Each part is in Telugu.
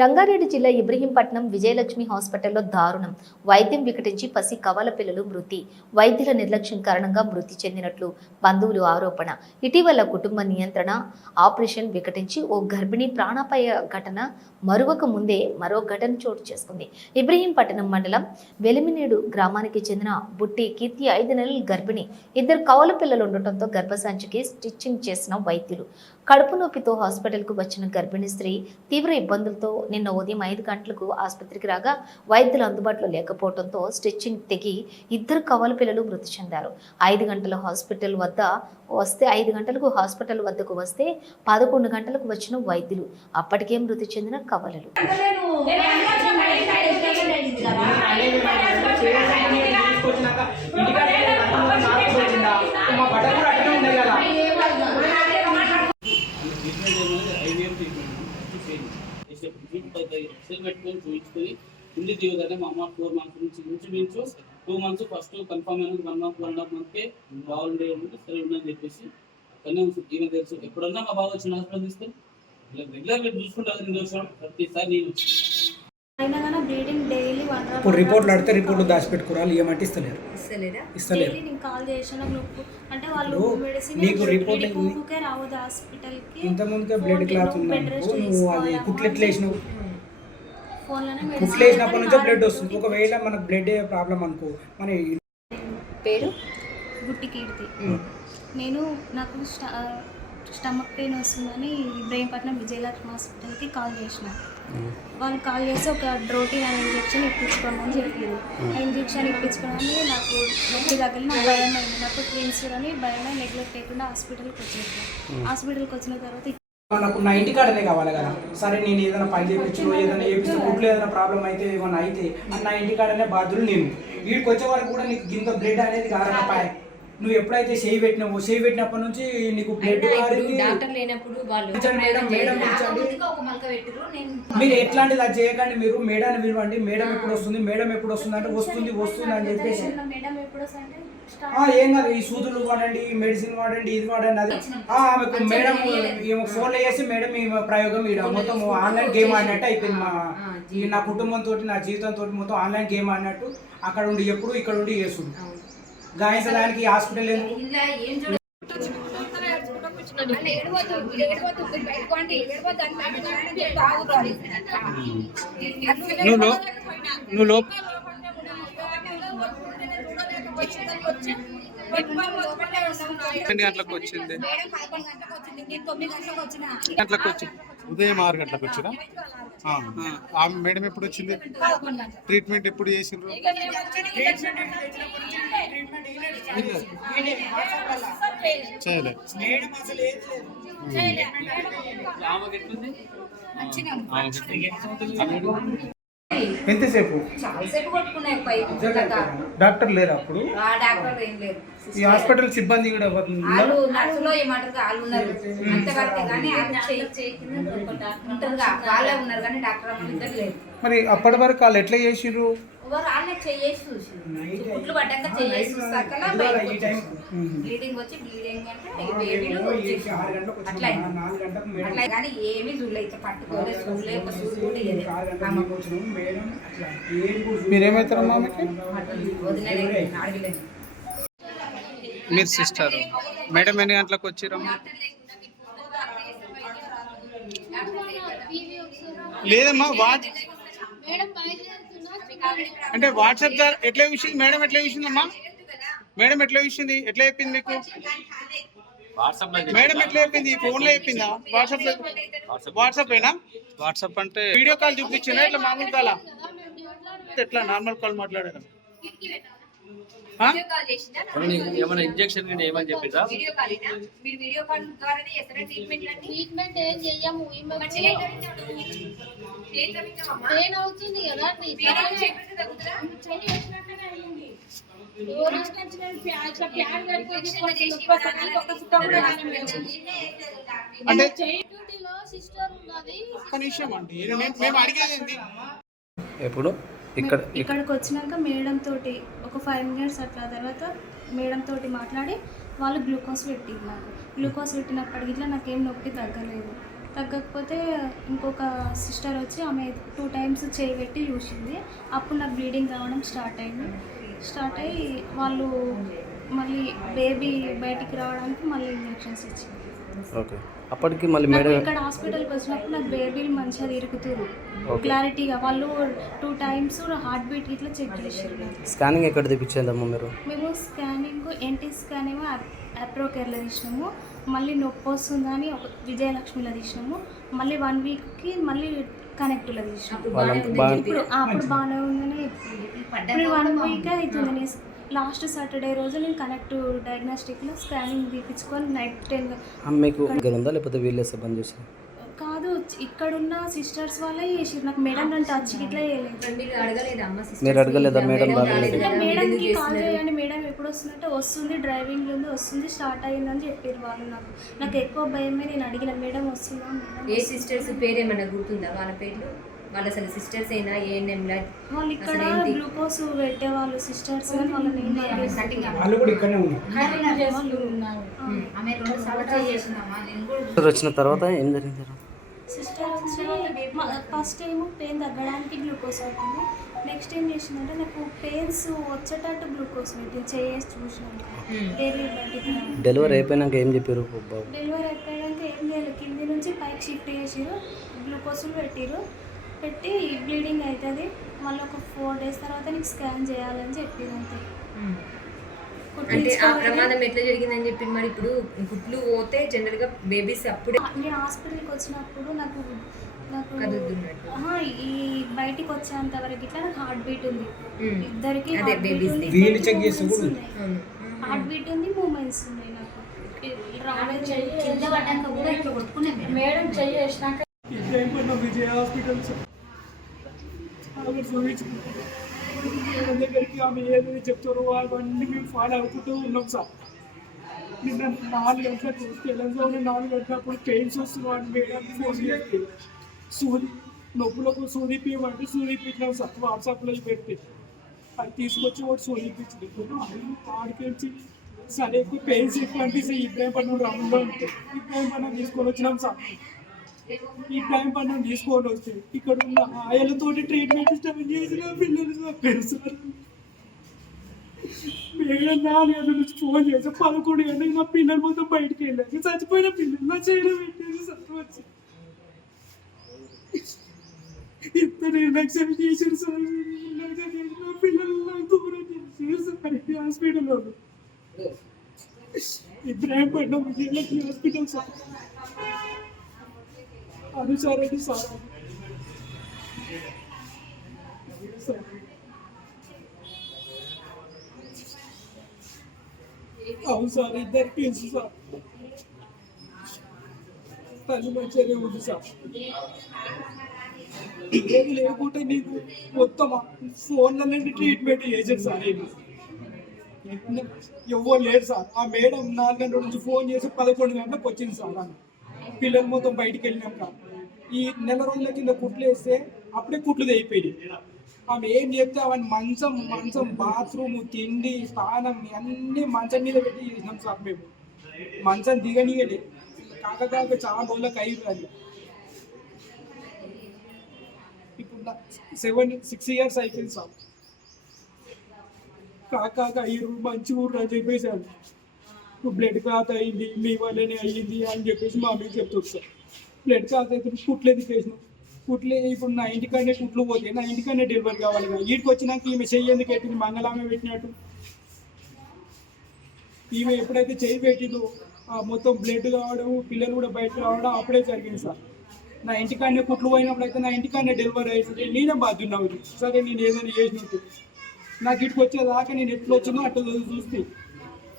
రంగారెడ్డి జిల్లా ఇబ్రహీంపట్నం విజయలక్ష్మి హాస్పిటల్లో దారుణం. వైద్యం వికటించి పసి కవల పిల్లలు మృతి. వైద్యుల నిర్లక్ష్యం కారణంగా మృతి చెందినట్లు బంధువులు ఆరోపణ. ఇటీవల కుటుంబ నియంత్రణ ఆపరేషన్ వికటించి ఓ గర్భిణి ప్రాణాపాయ ఘటన మరువక ముందే మరో ఘటన చోటు చేసుకుంది. ఇబ్రహీంపట్నం మండలం వెలిమినేడు గ్రామానికి చెందిన బుట్టి కీర్తి 5 నెలల గర్భిణి. 2 కవల పిల్లలు ఉండటంతో గర్భసంచికి స్టిచ్చింగ్ చేసిన వైద్యులు. కడుపు నొప్పితో హాస్పిటల్కు వచ్చిన గర్భిణీ స్త్రీ తీవ్ర ఇబ్బందులతో నిన్న ఉదయం 5 గంటలకు ఆసుపత్రికి రాగా వైద్యులు అందుబాటులో లేకపోవడంతో స్టిచ్చింగ్ తెగి 2 కవల పిల్లలు మృతి చెందారు. 5 గంటలకు హాస్పిటల్ వద్దకు వస్తే 11 గంటలకు వచ్చిన వైద్యులు. అప్పటికే మృతి చెందిన కవలలు. పెట్టుకొని చూపించుకొని ఇంటి దిగుదనే మా అమ్మ 4 మంత్స్ నుంచి ఇంచుమించు 2 మంత్స్ ఫస్ట్ కన్ఫర్మ్ అయినది 1 మంత్ 1.5 మంత్కే బాగుండే సరే ఉందని చెప్పేసి అక్కడనే ఈమె తెలుసు. ఎప్పుడన్నా మా బాగా వచ్చిన హాస్పిటల్ తీసుకొని రెగ్యులర్గా చూసుకుంటాను. 2 ವರ್ಷం ప్రతిసారి నేను ఇప్పుడు రిపోర్ట్లు అడితే రిపోర్ట్లు దాచిపెట్టుకోవాలి. ఏమంటే ఇస్తలేరు. నీకు రిపోర్ట్ ఇంతకుముందుకే బ్లడ్ క్లాత్ ఉందనుకో, నువ్వు అది కుట్లు వేసినావు. కుట్లు వేసినప్పటి నుంచో బ్లడ్ వస్తుంది. ఒకవేళ మనకు బ్లడ్ ప్రాబ్లం అనుకో, మన పేరు బుట్టి కీర్తి. నాకు స్టమక్ పెయిన్ వస్తుందని ఇబ్రహీంపట్నం విజయలక్ష్మి హాస్పిటల్కి కాల్ చేసిన. వాళ్ళు కాల్ చేసి ఒక డ్రోటీన్ అనే ఇంజెక్షన్ ఇప్పించుకోమని చెప్పారు. ఆ ఇంజెక్షన్ ఇప్పించుకోవడానికి నాకు నొప్పి తగిలి నాకు భయం అయింది. నాకు ట్విన్స్ అని భయమే నెగ్లెక్ట్ చేయకుండా హాస్పిటల్కి వచ్చేసాను. హాస్పిటల్కి వచ్చిన తర్వాత నాకు నా ఇంటికాడనే కావాలి కదా. సరే నేను ఏదైనా పని చేయించు, ఏదైనా చేపిస్తే కుట్లు ఏదైనా ప్రాబ్లం అయితే ఏమైనా అయితే నా ఇంటికాడనే బాధ్యులు నేను. వీడికి వచ్చే వరకు కూడా నీకు గింత బ్లడ్ అనేది కారణపాయ. నువ్వు ఎప్పుడైతే చేయి పెట్టినప్పటి నుంచి నీకు బ్లడ్ మీరు ఎట్లాంటిది అది చేయకండి. మీరు మేడాన్ని పిలవండి. మేడం ఎప్పుడు వస్తుంది అంటే వస్తుంది అని చెప్పేసి ఏం కాదు. ఈ సూదులు వాడండి, మెడిసిన్ వాడండి, ఇది వాడండి. అది ఆమెకు మేడం ఫోన్లో చేసి మేడం ఈ ప్రయోగం మొత్తం ఆన్లైన్ గేమ్ ఆడినట్టు అయిపోయింది. నా కుటుంబంతో నా జీవితంతో మొత్తం ఆన్లైన్ గేమ్ ఆడినట్టు అక్కడ ఉండి ఎప్పుడు ఇక్కడ ఉండి చేస్తుంది. గాయించడానికి హాస్పిటల్ ఉదయం 6 గంటలకు వచ్చినా. ఆమె మేడం ఎప్పుడు వచ్చింది? ట్రీట్మెంట్ ఎప్పుడు చేసిండ్రు? చేయలేదు. ఎంతసేపు? డాక్టర్ లేరు అప్పుడు? ఈ హాస్పిటల్ సిబ్బంది కూడా మరి అప్పటి వరకు వాళ్ళు ఎట్లా చేసిర్రు? మీరేమవుతారమ్మా? మీరు సిస్టర్. మేడం ఎన్ని గంటలకు వచ్చిరమ్మా? లేదమ్మా అంటే వాట్సాప్ ద్వారా ఎట్లా విషయం? మేడం ఎట్లా విషయందమ్మా? మేడం ఎట్లా విషయంది? ఎట్లా చెప్పింది మీకు? మేడం ఎట్లా చెప్పింది? ఫోన్లో చెప్పిందా? వాట్సాప్ అయినా? వాట్సాప్ అంటే వీడియో కాల్ చూపించిందా? ఇట్లా మామూలు కాలా? ఎట్లా నార్మల్ కాల్ మాట్లాడారా? ఏమైనా ఇంజెక్షన్ ఏమని చెప్పిందా? ఎప్పుడు ఇక్కడికి వచ్చినాక మేడం తోటి ఒక 5 మినిట్స్ అట్లా తర్వాత మేడం తోటి మాట్లాడి వాళ్ళు గ్లూకోజ్ పెట్టినారు. గ్లూకోజ్ పెట్టినప్పటికి ఇట్లా నాకేం నొప్పి తగ్గలేదు. తగ్గకపోతే ఇంకొక సిస్టర్ వచ్చి ఆమె 2 టైమ్స్ చేయి పెట్టి చూసింది. అప్పుడు నాకు బ్లీడింగ్ రావడం స్టార్ట్ అయ్యి వాళ్ళు మళ్ళీ బేబీ బయటికి రావడానికి మళ్ళీ ఇంజెక్షన్స్ ఇచ్చింది. ఓకే, అప్పటికి మళ్ళీ నాకు మేడం ఇక్కడ హాస్పిటల్కి వచ్చినప్పుడు నాకు బేబీలు మంచిగా తిరుగుతున్నారు క్లారిటీగా. వాళ్ళు 2 టైమ్స్ హార్ట్ బీట్ ఇట్లా చెక్ చేసారు. స్కానింగ్ ఎక్కడ తెప్పించేదమ్మా మీరు? మేము స్కానింగ్ ఎన్టీ స్కాన్ ఏమో అప్రోకేర్లో తీసినాము, మళ్ళీ నొప్పి వస్తుందని ఒక విజయలక్ష్మిలో తీసినాము, మళ్ళీ 1 వీక్కి మళ్ళీ కనెక్ట్లో తీసినాము. ఇప్పుడు అప్పుడు బాగానే ఉందని ఇప్పుడు 1 వీక్ అవుతుంది. లాస్ట్ సాటర్డే రోజు నేను కనెక్ట్ డయాగ్నోస్టిక్లో స్కానింగ్ తీపించుకొని నైట్ 10 మీకు దగ్గర ఉందా లేకపోతే వీళ్ళే బంద్ చేసారు? కాదు, ఇక్కడున్న సిస్టర్స్ వాళ్ళే చేసారు. నాకు మేడం నన్ను టచ్ ఇట్లా చేయలేదు. మీరు అడగలేదా మేడం? మేడంకి కాల్ చేయండి, మేడం ఎప్పుడు వస్తుందంటే వస్తుంది, డ్రైవింగ్ ఉంది, వస్తుంది, స్టార్ట్ అయ్యిందని చెప్పారు వాళ్ళు. నాకు ఎక్కువ భయమే. నేను అడిగిన మేడం వస్తుందా? ఏ సిస్టర్స్ పేరు ఏమైనా గుర్తుందా? వాళ్ళ పేర్లు వాళ్ళు అసలు సిస్టర్స్ అయినా ఏఎన్ఎంలా? వాళ్ళు ఇక్కడ గ్లూకోజ్ పెట్టే వాళ్ళు సిస్టర్స్, వాళ్ళు కూడా ఇక్కడనే వచ్చిన తర్వాత ఏం జరిగింది? సిస్టర్ వచ్చి ఫస్ట్ ఏమో పెయిన్ తగ్గడానికి గ్లూకోజ్ అవుతుంది. నెక్స్ట్ ఏం చేసిందంటే నాకు పెయిన్స్ వచ్చేటట్టు గ్లూకోజ్ పెట్టింది. చేసి చూసినాను డైలీ బయటికి. డెలివరీ అయిపోయినాక ఏం చెప్పారు? డెలివరీ అయిపోయాక ఏం చేయాలి, కింది నుంచి పైకి షిఫ్ట్ చేసిరు, గ్లూకోజులు పెట్టి బ్లీడింగ్ అవుతుంది, మళ్ళీ ఒక 4 days తర్వాత నీకు స్కాన్ చేయాలని చెప్పారు. అంతే. అంటే ఆ ప్రమాదం ఎట్లా జరిగిందని చెప్పి మరి ఇప్పుడు గుడ్లు పోతే జనరల్గా బేబీస్ అప్పుడే నేను హాస్పిటల్కి వచ్చినప్పుడు నాకు కదులుతున్నట్టు ఈ బయటికి వచ్చేంత వరకు ఇట్లా నాకు హార్ట్ బీట్ ఉంది. ఇద్దరికి వీళ్ళు చెక్ చేస్తే కూడా హార్ట్ బీట్ ఉంది, మూమెంట్స్ ఉన్నాయి. నాకు మేడం చేసినాక విజయ హాస్పిటల్స్ మేడం దగ్గరికి ఆమె ఏదైతే చెప్తారో అవన్నీ మేము ఫాలో అవుకుంటూ ఉన్నాం సార్. నిన్న 4 గంటలకు తెలంగాణ 4 గంటలప్పుడు పెయిన్స్ వస్తున్నాను మేడం ఫోన్ చేస్తే సూది నొప్పులకు సూది ఇప్పిమంటే సూది ఇప్పించాం సార్. వాట్సాప్లో పెట్టి అది తీసుకొచ్చి ఒకటి సూది ఇప్పించింది. ఆడికి సరే ఎక్కువ పెయిన్స్ ఎక్కువ అనిపిస్తే ఇబ్రాహీంపట్నం రౌండ్లో ఉంటే ఇబ్రాహీంపట్నం తీసుకొని వచ్చినాం సార్. ఇబ్రాహీంపట్నం తీసుకొని వస్తే ఇక్కడ ఉన్న ఆయలతోటి ట్రీట్మెంట్ స్టార్ట్ చేసిన పిల్లలు చంపారు సార్. మేడం 4 గంటల నుంచి ఫోన్ చేసి 11 గంటలకు నా పిల్లలు మొత్తం బయటికి వెళ్ళారు. చచ్చిపోయిన పిల్లలు నా చేయడం పెట్టేసి సార్ వచ్చి ఇంత నిర్లక్ష్యం చేశారు సార్. నిర్లక్ష్యం చేసిన పిల్లలు నాకు దూరం చేశారు సార్. హాస్పిటల్లో ఇబ్రాహీంపట్నం విజయలక్ష్మి హాస్పిటల్ సార్. అది సార్ అది సార్ అవును సార్. ఇద్దరు తెలుసు సార్. తల్లి మంచిగానే ఉంది సార్. ఏది లేకుంటే నీకు మొత్తం ఫోన్లోనే ట్రీట్మెంట్ చేశారు సార్. ఎవరు లేరు సార్. ఆ మేడం 4 గంటల నుంచి ఫోన్ చేసి 11 గంటలకు వచ్చింది సార్. ఆమె పిల్లలు మొత్తం బయటికి వెళ్ళినాక ఈ 1 నెల రోజుల కింద కుట్లు వేస్తే అప్పుడే కుట్లు తెగిపోయింది. ఆమె ఏం చెప్తే అవన్నీ మంచం బాత్రూమ్ తిండి స్నానం అన్నీ మంచం మీద పెట్టి చేసినాం సార్. మేము మంచం దిగనీయలే. కాక చాలా రోజులకు అయ్యింది. ఇప్పుడు 6 years అయిపోయింది సార్. కాక అయ్యారు మంచి ఊరు అని చెప్పేసారు. బ్లడ్ క్లాత్ అయ్యింది మీ వల్లనే అయ్యింది అని చెప్పేసి మా మీద చెప్తారు సార్. బ్లడ్ క్లాత్ అయితే కుట్లు ఎదికేసినాం. కుట్లే ఇప్పుడు నా ఇంటికనే కుట్లు పోతే నా ఇంటికనే డెలివరీ కావాలి. వీటికి వచ్చినాక ఈమె చెయ్యి ఎందుకు పెట్టింది? మంగళామె పెట్టినట్టు. ఈమె ఎప్పుడైతే చెయ్యి పెట్టిందో మొత్తం బ్లడ్ కావడం పిల్లలు కూడా బయటకు రావడం అప్పుడే జరిగింది సార్. నా ఇంటికాడనే కుట్లు పోయినప్పుడు అయితే నా ఇంటికాడనే డెలివరీ అవుతుంది. నేనే బాధ్యున్నావు. సరే నేను ఏదైనా చేసినట్టు నాకు ఇటుకు వచ్చేదాకా నేను ఎట్లా వచ్చిందో అట్లా చూస్తే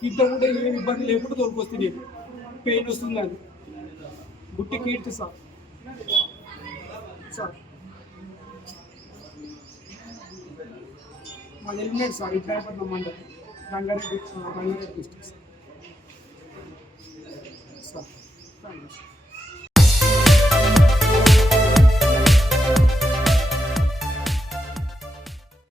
ఇంత కూడా ఏమి ఇబ్బంది లేకుండా తోలుకొస్తే నేను పెయిన్ వస్తుంది. అది గుట్టి కీర్తి సార్. మాది ఎలిమినేట్ సార్. ఇబ్రాహీంపట్నం మండలం రంగారెడ్డి డిస్ట్రిక్ట్ సార్.